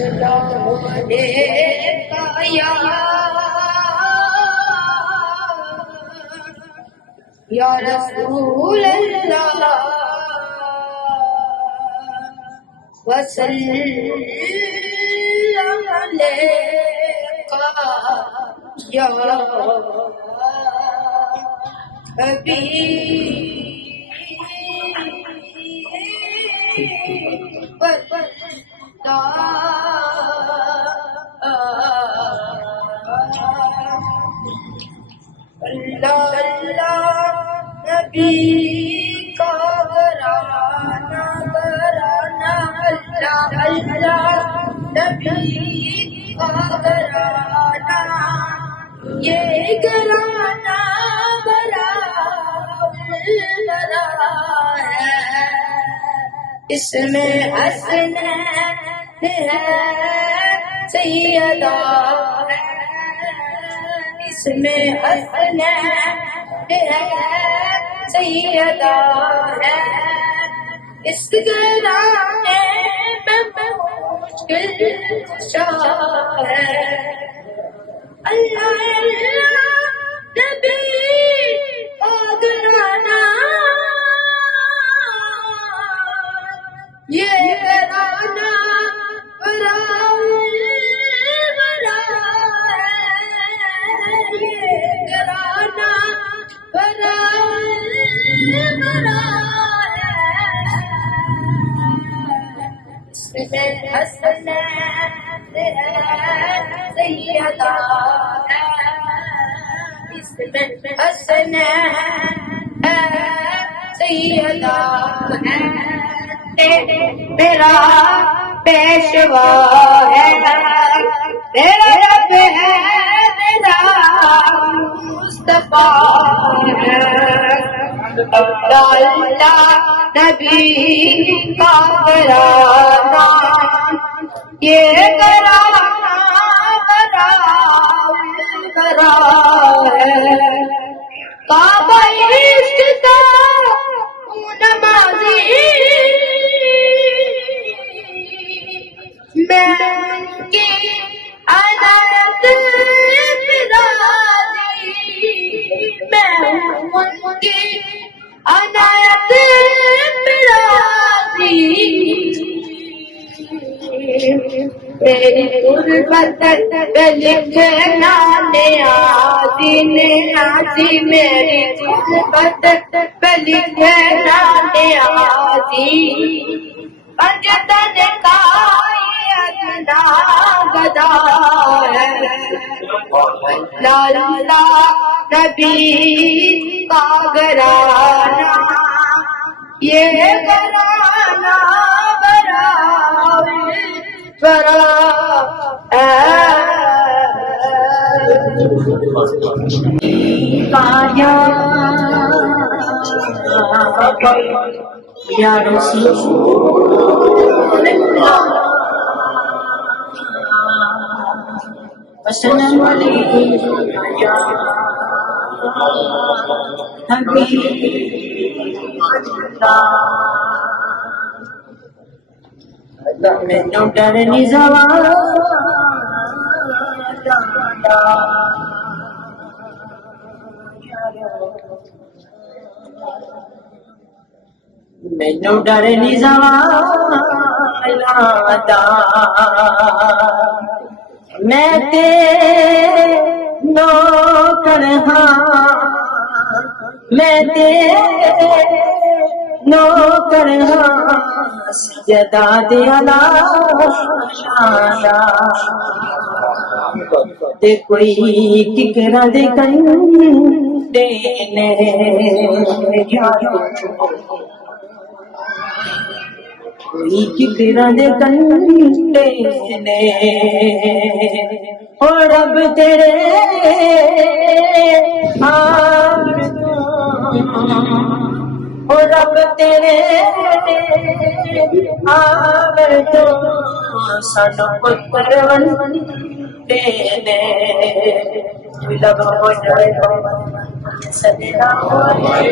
سلام علیکہ یا رسول اللہ وسلم علیکہ یا حبیب اللہ اللہ نبی کا گھرانہ گھرانہ اللہ اللہ نبی کا گھرانہ یہ گھرانہ بڑا بڑا ہے اس میں حسن ہے سیدہ ہے اس میں حسن ہے سیدہ ہے اس گھرانے میں مشکل کشا ہے اللہ اللہ نبی کا گھرانہ یہ گھرانہ بڑا بڑا ہے یہ گھرانہ بڑا بڑا ہے اس میں حسن ہے سیدہ ہے اس میں حسن ہے سیدہ ہے میرا پیشوا ہے میرا رب ہے میرا مصطفیٰ ہے اللہ اللہ نبی کا گھرانہ یہ گھرانہ بڑا بڑا ہے کعبہ عشق کا نمازی میں ان کی عنایت برازی میں ان کی عنایت برازی تیری غربت پہ لکھنا نیازی نیازی میری غربت پہ لکھنا نیازی پنجتن کا ادنا گدا ہے لالا نبی کا گھرانہ یہ گھرانہ بڑا بڑا یا رسول اللہ وسلم علیہ یا حبیب اللہ میں تو ڈرنی زوال مینو ڈر نہیں زوالا میں تیرے نوکر ہاں میں تیرے نوکر ہاں سجدہ دے اللہ تے کوئی ٹکرا دے کنڈے نے کوئی ٹکرا دے کنڈے نے اور رب تیرے اور رب تیرے آور تو سانو پتر ونڈے نے لب ہو جائے سجدہ ہو جائے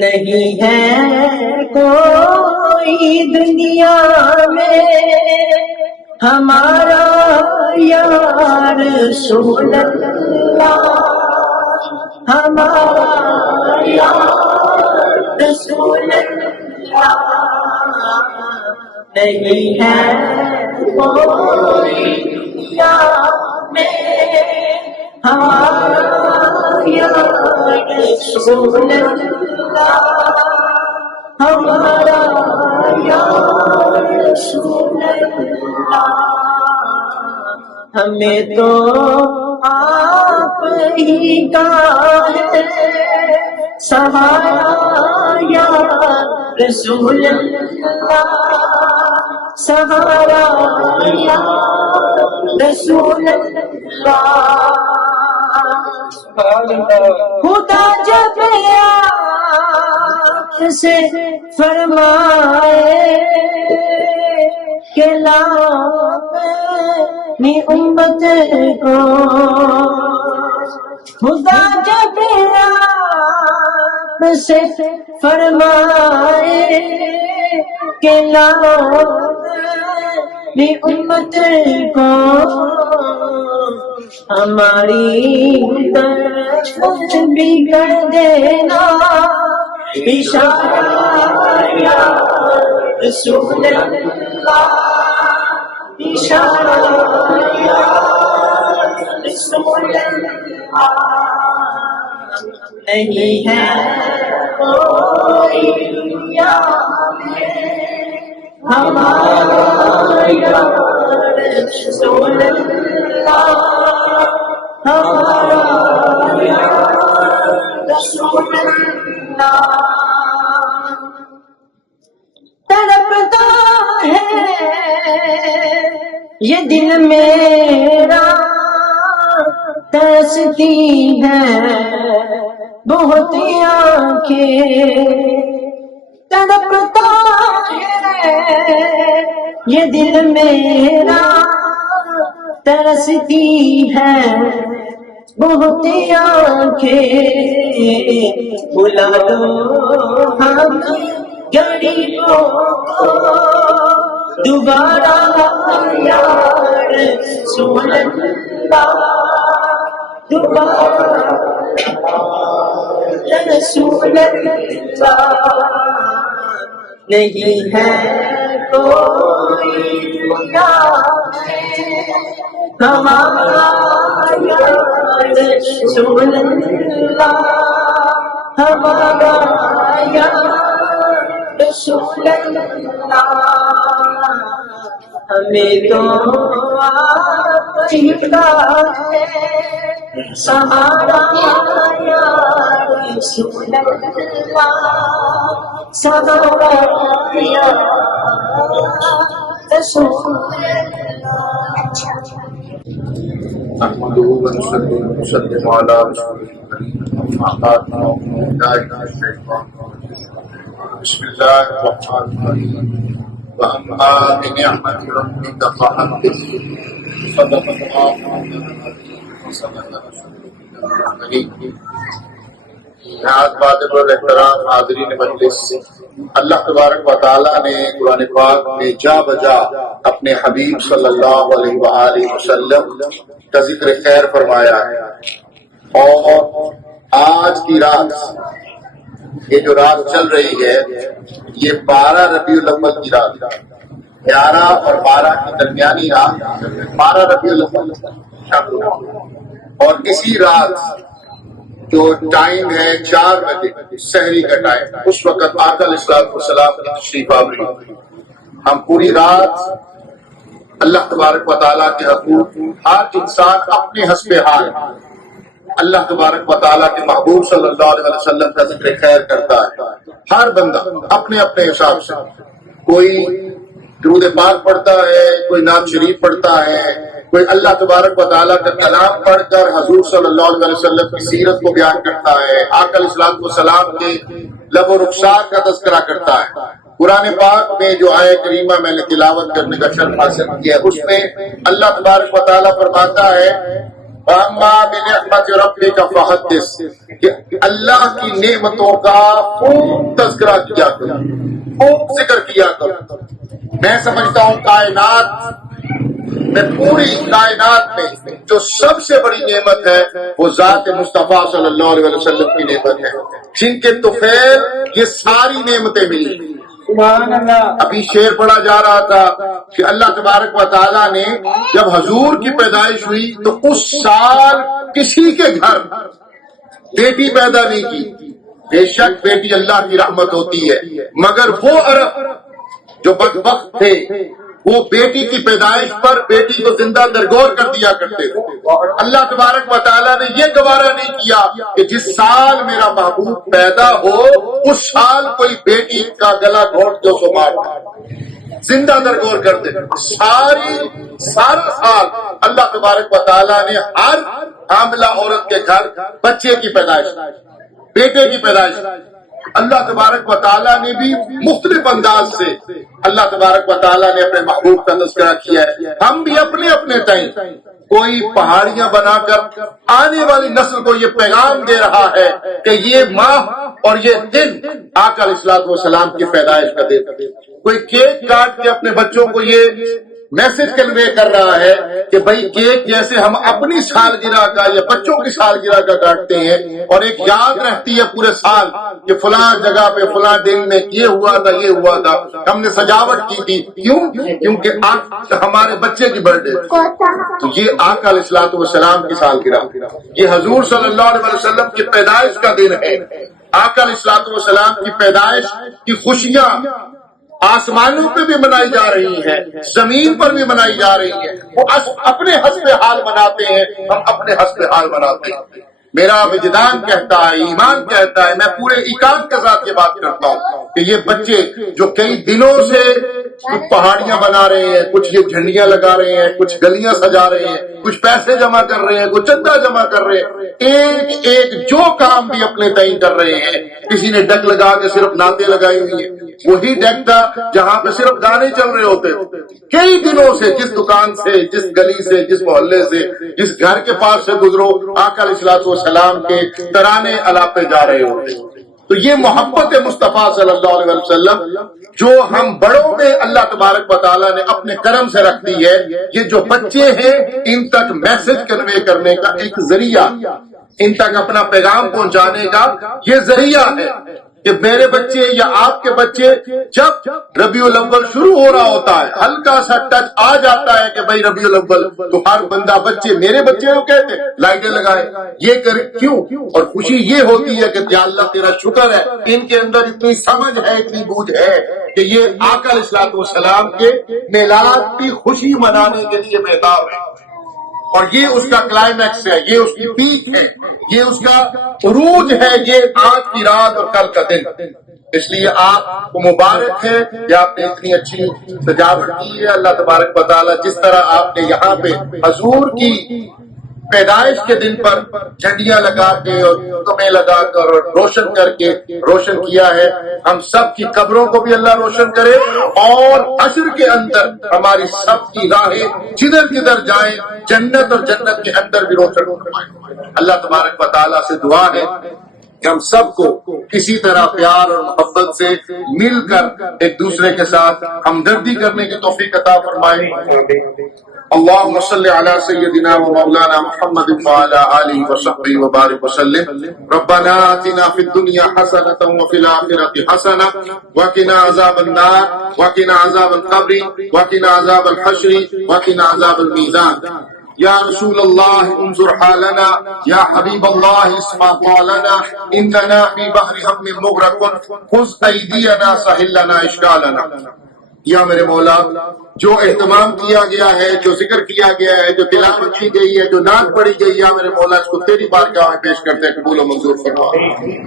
نہیں ہے کوئی دنیا میں ہمارا یا رسول اللہ، ہمارا یا رسول اللہ، نہیں ہے کوئی دنیا میں ہمارا یا رسول اللہ، ہمارا یا رسول اللہ، ہمیں تو آپ ہی کا ہے سہارا یا رسول اللہ، سہارا یا رسول اللہ۔ خدا جب آپ سے فرمائے کہ لاؤ اپنی امت کو، خدا جب آپ سے فرمائے کہ لاؤ اپنی امت کو، ہماری طرف بھی کر دینا اشارہ یا رسول اللہ، اشارہ یا رسول اللہ، نہیں ہے کوئی دنیا میں ہمارا یا رسول اللہ، ہمارا یا رسول اللہ۔ تڑپتا ہے یہ دل میرا، ترستی ہے بہت آنکھیں، تڑپتا ہے یہ دل میرا، ترستی ہے بہت آنکھیں، بلا دو ہم غریبوں کو دوبارہ یا رسول اللہ، دوبارہ یا رسول اللہ، نہیں ہے کوئی دنیا میں ہمارا یا رسول اللہ، ہمارا یا رسول اللہ، ہمیں تو آپ ہی کا ہے سہارا یا رسول اللہ، سہارا یا رسول اللہ۔ نحمده ونصلي ونسلم على رسوله الكريم أما بعد فأعوذ بالله من الشيطان الرجيم بسم الله الرحمن الرحيم وأما بنعمة ربك فحدث صدق الله وصدق رسوله الكريم۔ نہایت معزز الاحترام حاضرین مجلس، اللہ تبارک و تعالیٰ نے قرآن پاک میں جا بجا اپنے حبیب صلی اللہ علیہ وآلہ وسلم کا ذکر خیر فرمایا ہے، اور آج کی رات، یہ جو رات چل رہی ہے، یہ 12 ربیع الاول کی رات، 11 اور 12 کی درمیانی رات 12 ربیع الاول شب، اور اسی رات جو ٹائم ہے 4 بجے سحری کا ٹائم، اس وقت آقا علیہ الصلوۃ والسلام کی تشریف آوری۔ ہم پوری رات اللہ تبارک و تعالیٰ کے حقوق، ہر انسان اپنے حسب حال اللہ تبارک و تعالیٰ کے محبوب صلی اللہ علیہ وسلم کا ذکر خیر کرتا ہے، ہر بندہ اپنے اپنے حساب سے، کوئی درود پاک پڑھتا ہے، کوئی نعت شریف پڑھتا ہے، کوئی اللہ تبارک و تعالیٰ کا کلام پڑھ کر حضور صلی اللہ علیہ وسلم کی سیرت کو بیان کرتا ہے، آقا علیہ السلام کے لب و رخسار کا تذکرہ کرتا ہے، قرآن پاک میں جو آیہ کریمہ میں نے تلاوت کرنے کا شرف حاصل کیا اس میں اللہ تبارک و تعالیٰ فرماتا ہے وَأَمَّا بِنِعْمَةِ رَبِّكَ فَحَدِّثْ کہ اللہ کی نعمتوں کا خوب تذکرہ کیا کرو، خوب ذکر کیا کرو۔ میں سمجھتا ہوں کائنات میں، پوری کائنات میں جو سب سے بڑی نعمت ہے وہ ذات مصطفیٰ صلی اللہ علیہ وسلم کی نعمت ہے، جن کے طفیل یہ ساری نعمتیں ملی۔ سبحان اللہ۔ ابھی شعر پڑھا جا رہا تھا کہ اللہ تبارک و تعالیٰ نے جب حضور کی پیدائش ہوئی تو اس سال کسی کے گھر بیٹی پیدا نہیں کی۔ بے شک بیٹی اللہ کی رحمت ہوتی ہے، مگر وہ عرب جو بدبخت تھے وہ بیٹی کی پیدائش پر بیٹی کو زندہ درگور کر دیا کرتے تھے۔ اللہ تبارک و تعالیٰ نے یہ گوارا نہیں کیا کہ جس سال میرا محبوب پیدا ہو اس سال کوئی بیٹی کا گلا گھونٹ دو سو مار زندہ درگور کر دے۔ سارا سال اللہ تبارک و تعالیٰ نے ہر حاملہ عورت کے گھر بچے کی پیدائش، بیٹے کی پیدائش، اللہ تبارک و تعالیٰ نے بھی مختلف انداز سے اللہ تبارک و تعالیٰ نے اپنے محبوب کا تذکرہ کیا ہے۔ ہم بھی اپنے اپنے ٹائم کوئی پہاڑیاں بنا کر آنے والی نسل کو یہ پیغام دے رہا ہے کہ یہ ماہ اور یہ دن آقا علیہ الصلوۃ والسلام کی پیدائش کا دن۔ کوئی کیک کاٹ کے اپنے بچوں کو یہ میسج کنوے کر رہا ہے کہ بھائی کیک جیسے ہم اپنی سالگرہ کا یا بچوں کی سالگرہ کا کاٹتے ہیں اور ایک یاد رہتی ہے پورے سال کہ فلاں جگہ پہ فلاں دن میں یہ ہوا تھا، یہ ہوا تھا، ہم نے سجاوٹ کی تھی، کیوں؟ کیونکہ آج ہمارے بچے کی برتھ ڈے، تو یہ آقا علیہ الصلوۃ والسلام کی سالگرہ، یہ حضور صلی اللہ علیہ وسلم کی پیدائش کا دن ہے۔ آقا علیہ الصلوۃ والسلام کی پیدائش کی خوشیاں آسمانوں پہ بھی منائی جا رہی ہیں، زمین پر بھی منائی جا رہی ہیں۔ وہ اپنے حسب حال مناتے ہیں، ہم اپنے حسب حال مناتے ہیں۔ میرا وجدان کہتا ہے، ایمان کہتا ہے، میں پورے ایمان کے ساتھ یہ بات کرتا ہوں کہ یہ بچے جو کئی دنوں سے کچھ پہاڑیاں بنا رہے ہیں، کچھ یہ جھنڈیاں لگا رہے ہیں، کچھ گلیاں سجا رہے ہیں، کچھ پیسے جمع کر رہے ہیں، کچھ چندہ جمع کر رہے ہیں، ایک ایک جو کام بھی اپنے تعین کر رہے ہیں۔ کسی نے ڈک لگا کے صرف نعتیں لگائی ہوئی ہیں، وہی ڈیک تھا جہاں پہ صرف گانے چل رہے ہوتے تھے۔ کئی دنوں سے جس دکان سے، جس گلی سے، جس محلے سے، جس گھر کے پاس سے گزرو، آقا علیہ الصلوۃ والسلام کے ترانے الاپے جا رہے ہوتے۔ تو یہ محبت مصطفیٰ صلی اللہ علیہ وسلم جو ہم بڑوں میں اللہ تبارک و تعالیٰ نے اپنے کرم سے رکھ دی ہے، یہ جو بچے ہیں ان تک میسج کنوے کرنے کا ایک ذریعہ، ان تک اپنا پیغام پہنچانے کا یہ ذریعہ ہے کہ میرے بچے یا آپ کے بچے جب ربیع الاول شروع ہو رہا ہوتا ہے، ہلکا سا ٹچ آ جاتا ہے کہ بھائی ربیع الاول، تو ہر بندہ بچے میرے بچے کو کہتے لائٹیں لگائے، یہ کرے، کیوں؟ اور خوشی یہ ہوتی ہے کہ یا اللہ تیرا شکر ہے ان کے اندر اتنی سمجھ ہے، اتنی بوجھ ہے کہ یہ آقا علیہ الصلوۃ والسلام کے میلاد کی خوشی منانے کے لیے بیدار ہے، اور یہ اس کا کلائمیکس ہے، یہ اس کی پیک ہے، یہ اس کا عروج ہے، یہ آج کی رات اور کل کا دن۔ اس لیے آپ کو مبارک ہے کہ آپ نے اتنی اچھی سجاوٹ کی ہے۔ اللہ تبارک و تعالیٰ جس طرح آپ نے یہاں پہ حضور کی پیدائش کے دن پر جھنڈیاں لگا کے اور تمہیں لگا کر اور روشن کر کے روشن کیا ہے، ہم سب کی قبروں کو بھی اللہ روشن کرے، اور حشر کے اندر ہماری سب کی راہیں جدھر جدھر جائیں جنت اور جنت کے اندر بھی روشن فرمائے۔ اللہ تبارک و تعالیٰ سے دعا ہے کہ ہم سب کو کسی طرح پیار اور محبت سے مل کر ایک دوسرے کے ساتھ ہمدردی کرنے کی توفیق عطا فرمائے۔ اللهم صل على سيدنا ومولانا محمد وعلى آله وصحبه وبارك وسلم۔ ربنا آتنا في الدنيا حسنة وفي الآخرة حسنة وقنا عذاب النار وقنا عذاب القبر وقنا عذاب الحشر وقنا عذاب الميزان۔ یا رسول اللہ انظر حالنا، یا حبیب اللہ اسمع قولنا، اننا فی بحر ہم مغرق خذ ایدینا سہل لنا اشکالنا۔ یا میرے مولا جو اہتمام کیا گیا ہے، جو ذکر کیا گیا ہے، جو تلاوت کی گئی ہے، جو نعت پڑھی گئی، یا میرے مولا اس کو تیری بارگاہ میں پیش کرتے ہیں، قبول و منظور فرما۔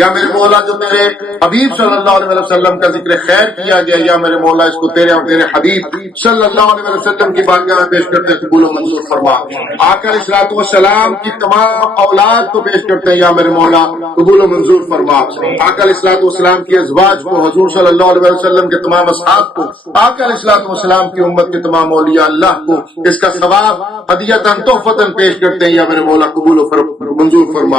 یا میرے مولا جو تیرے حبیب صلی اللہ علیہ وسلم کا ذکر خیر کیا گیا، یا میرے مولا اس کو تیرے حبیب صلی اللہ علیہ وسلم کی بارگاہ میں پیش کرتے ہیں، قبول و منظور فرما۔ آقا علیہ الصلوۃ والسلام کی تمام اولاد کو پیش کرتے ہیں، یا میرے مولا قبول و منظور فرما۔ آقا علیہ الصلوۃ والسلام کی ازواج کو، حضور صلی اللہ علیہ وسلم کے تمام اصحاب کو، آقا علیہ الصلوۃ والسلام کی امت کے تمام اولیاء اللہ کو اس کا ثواب ہدیۃً تحفۃً پیش کرتے ہیں، یا میرے مولا قبول و منظور فرما۔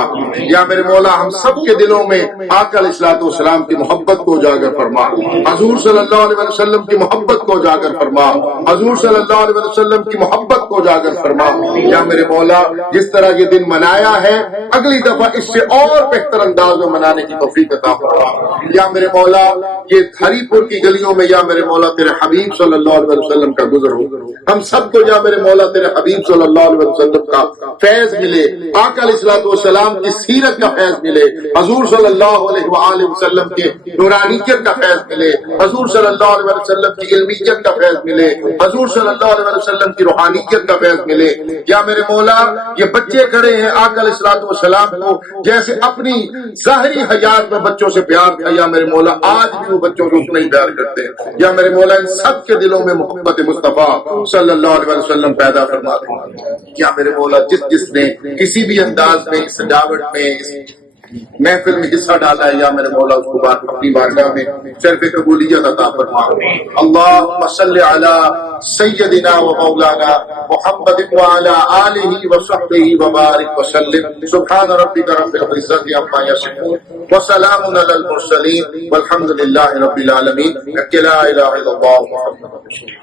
یا میرے مولا ہم سب کے دلوں میں آقا علیہ الصلوۃ والسلام کی محبت کو اجاگر فرما، حضور صلی اللہ علیہ وسلم کی محبت کو اجاگر فرما، حضور صلی اللہ علیہ وسلم کی محبت کو اجاگر فرما۔ یا میرے مولا جس طرح یہ دن منایا ہے، اگلی دفعہ اس سے اور بہتر انداز میں منانے کی توفیق عطا فرما۔ یا میرے مولا یہ ہری پور کی گلیوں میں، یا میرے مولا تیرے حبیب صلی اللہ علیہ وسلم کا گزر ہو، ہم سب کو یا میرے مولا تیرے حبیب صلی اللہ علیہ وسلم کا فیض ملے، آقا علیہ الصلوۃ والسلام کی سیرت کا فیض ملے، حضور صلی اللہ علیہ وآلہ وسلم کے نورانیت کا فیض ملے، حضور صلی اللہ علیہ وسلم کی علمیت کا فیض ملے، حضور صلی اللہ علیہ وسلم کی روحانیت کا فیض ملے۔ یا میرے مولا یہ بچے کھڑے ہیں آقا علیہ الصلوۃ والسلام کو جیسے اپنی ظاہری حیات میں بچوں سے پیار تھا، یا میرے مولا آج بھی وہ بچوں کو اتنا ہی پیار کرتے ہیں۔ یا میرے مولا ان سب کے دلوں میں محبت مصطفیٰ صلی اللہ علیہ وسلم پیدا فرما دے۔ یا میرے مولا جس نے کسی بھی انداز میں اس سجاوٹ میں، اس محفل میں حصہ ڈالا ہے، یا میرے مولا اس کو اپنی بارگاہ میں شرف قبولیت عطا فرما۔ اللہم صلی علی سیدنا و مولانا محمد وعلی آلہ وصحبہ وبارک وسلم۔ سبحان ربک رب العزۃ عما یصفون وسلام علی المرسلین والحمد للہ رب العالمین۔ لا الہ الا اللہ محمد رسول اللہ۔